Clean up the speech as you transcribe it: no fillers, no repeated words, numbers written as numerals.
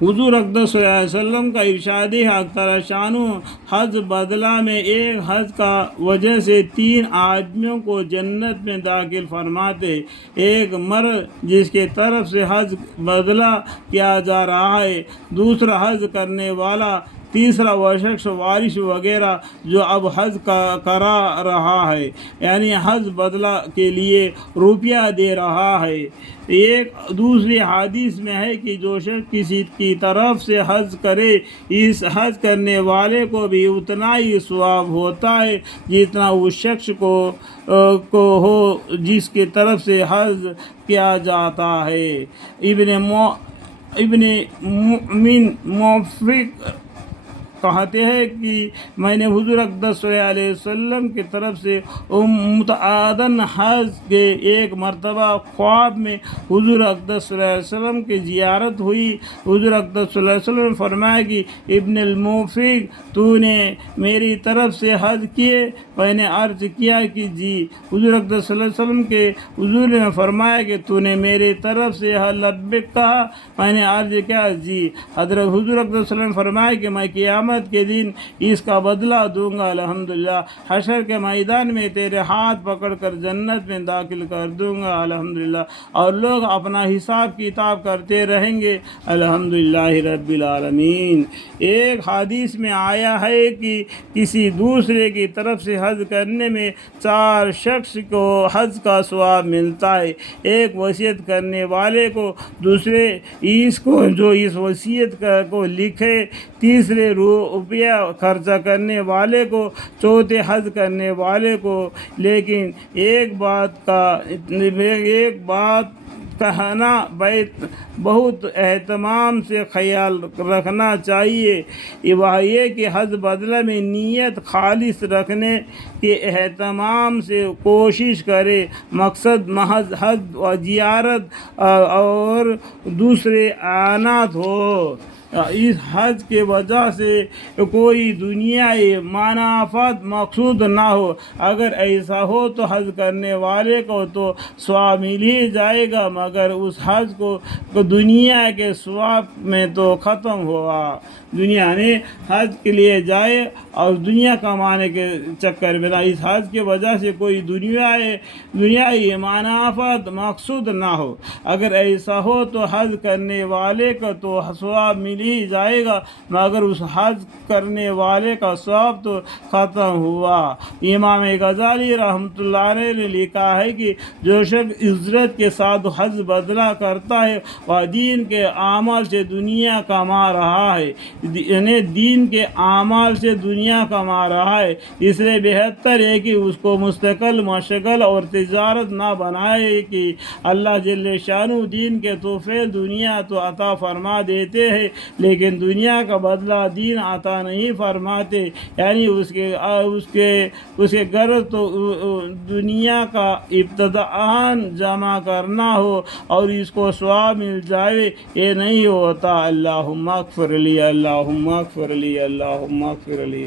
حضور اقدس صلی اللہ علیہ وسلم کا ارشاد ہے حق تعالی شانو حج بدلہ میں ایک حج کا وجہ سے 3 آدمیوں کو جنت میں داخل فرماتے، ایک مرد جس کے طرف سے حج بدلہ کیا جا رہا ہے، دوسرا حج کرنے والا، تیسرا وہ شخص وارث وغیرہ جو اب حج کرا رہا ہے، یعنی حج بدلہ کے لیے روپیہ دے رہا ہے۔ ایک دوسری حدیث میں ہے کہ جو شخص کسی کی طرف سے حج کرے، اس حج کرنے والے کو بھی اتنا ہی ثواب ہوتا ہے جتنا اس شخص کو ہو جس کی طرف سے حج کیا جاتا ہے۔ ابن مؤمن موفق کہتے ہیں کہ میں نے حضور اقدس صلی اللہ علیہ وسلم کی طرف سے متعدد حج کے ایک مرتبہ خواب میں حضور اقدس صلی اللہ علیہ وسلم کی زیارت ہوئی۔ حضور اقدس صلی اللہ علیہ وسلم نے فرمایا کہ ابن الموفق تو نے میری طرف سے حج کیے؟ میں نے عرض کیا کہ جی۔ حضور اقدس صلی اللہ علیہ وسلم کے حضور نے فرمایا کہ تو نے میری طرف سے لبیک کہا؟ میں نے عرض کیا جی۔ حضرت حضور اقدس صلی اللہ علیہ وسلم نے فرمایا کہ میں قیامت کے دن اس کا بدلہ دوں گا، الحمدللہ۔ حشر کے میدان میں تیرے ہاتھ پکڑ کر جنت میں داخل کر دوں گا، الحمدللہ، اور لوگ اپنا حساب کتاب کرتے رہیں گے، الحمدللہ رب العالمین۔ ایک حدیث میں آیا ہے کہ کسی دوسرے کی طرف سے حج کرنے میں 4 شخص کو حج کا ثواب ملتا ہے، ایک وصیت کرنے والے کو، دوسرے جو اس وصیت کو لکھے، تیسرے روپیہ خرچہ کرنے والے کو، چوتھے حج کرنے والے کو۔ لیکن ایک بات کہنا بہت اہتمام سے خیال رکھنا چاہیے، وہ یہ کہ حج بدلہ میں نیت خالص رکھنے کے اہتمام سے کوشش کرے، مقصد محض حج و زیارت اور دوسرے اعانات ہو۔ اس حج کے وجہ سے کوئی دنیائی منافعت مقصود نہ ہو۔ اگر ایسا ہو تو حج کرنے والے کو تو ثواب مل ہی جائے گا، مگر اس حج کو دنیا کے ثواب میں تو ختم ہوا۔ دنیا نے حج کے لیے جائے اور دنیا کمانے کے چکر میں، اس حج کی وجہ سے کوئی دنیائی منافعت مقصود نہ ہو۔ اگر ایسا ہو تو حج کرنے والے کا تو ثواب مل ہی جائے گا، مگر اس حج کرنے والے کا ثواب تو ختم ہوا۔ امام غزالی رحمۃ اللہ علیہ نے لکھا ہے کہ جو شخص عزت کے ساتھ حج بدلہ کرتا ہے وہ دین کے اعمال سے دنیا کما رہا ہے، یعنی دین کے اعمال سے دنیا کما رہا ہے۔ اس لیے بہتر ہے کہ اس کو مستقل مشغل اور تجارت نہ بنائے کہ اللہ جل شانہ دین کے تحفے دنیا تو عطا فرما دیتے ہیں، لیکن دنیا کا بدلہ دین عطا نہیں فرماتے، یعنی اس کے غرض تو دنیا کا ابتداءً جمع کرنا ہو اور اس کو ثواب مل جائے، یہ نہیں ہوتا۔ اللہم اغفر لی، اللہم اغفر لی، اللہم اغفر لی۔